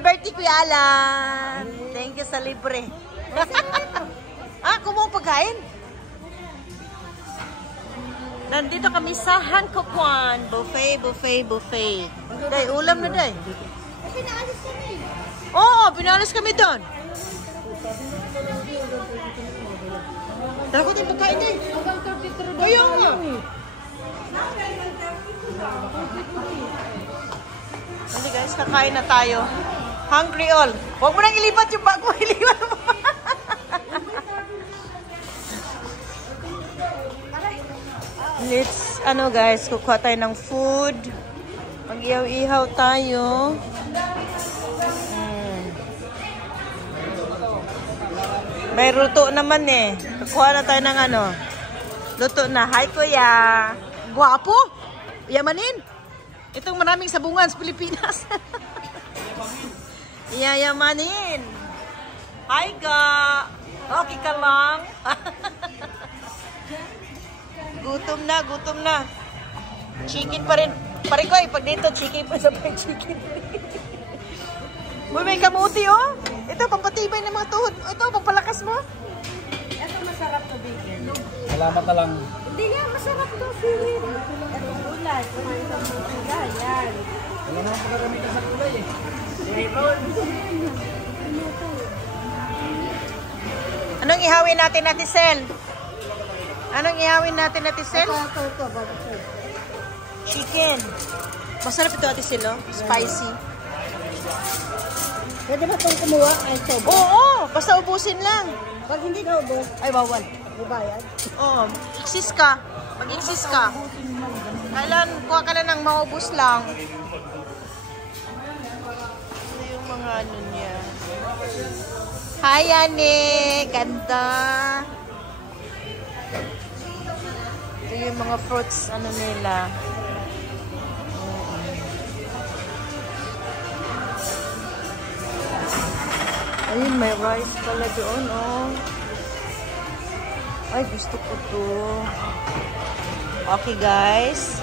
birthday, Kuya Alan. Thank you sa libre. Kumuha pagkain? Nandito kami sa Hankook-wan. Buffet, buffet, buffet. Day, ulam na, day. Pinaalis kami. Oo, pinalis kami doon. Takot yung pagkain, day. Ayaw nga. Hindi guys, kakain na tayo. Hungry all. Huwag mo nang ilipat yung bag mo. Ilipat mo. Let's, guys, kukuha tayo ng food. Mag-ihaw-ihaw tayo. May luto naman eh. Kukuha na tayo ng luto na. Hi, Kuya. Guwapo. Yamanin. Itong maraming sabungan sa Pilipinas. Yayamanin. Hi, Ga. Okay ka lang. Gutom na, gutom na. Chicken pa rin. Pare ko pag dito, chicken pa sa chicken. Uy, may kamuti, oh. Ito, pampatibay ng mga tuhod. Ito, pampalakas mo. Ito masarap to bigyan. Salamat na lang. Hindi nga, masarap to feeling. Ito gulay. Kumain sa mga gulay. Yan. Wala naman pagkagamit sa gulay eh. Anong ihawin natin, Ate Sel? Anong ihawin natin, Ate Sel? Ito. Chicken. Masarap ito, Ate Sel, oh. Spicy. Pwede ba itong kumuha? Ay, ito. Oo, basta ubusin lang. Pag hindi na ubos, Ay, bawal. bubayad. Oo, iksis ka. Mag-iksis ka. Kailan, kuha ka lang ng maubos lang. Ito yung mga niya. Hi, Ane. Ganda. Ito yung mga fruits, nila. Ayun, may rice pala doon, oh. Ay, gusto ko to. Okay, guys.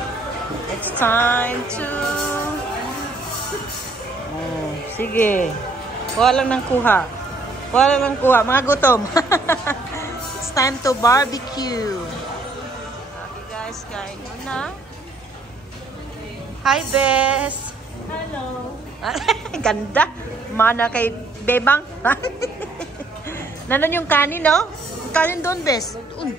It's time to... Oh, sige. Kuha lang ng kuha. Kuha lang ng kuha. Mga gutom. It's time to barbecue. Okay, guys. Kain muna. Hi, Bes. Hello. Ganda. Mana kay Bebang. Nanon yung kanin, no? Yung kanin doon, Bes. Doon.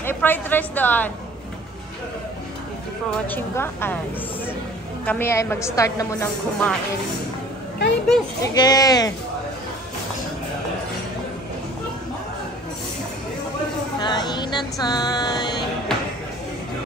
May fried rice doon. Thank you for watching, guys. Kami ay mag-start na munang kumain. Ay, Bes. Sige. Kainan time.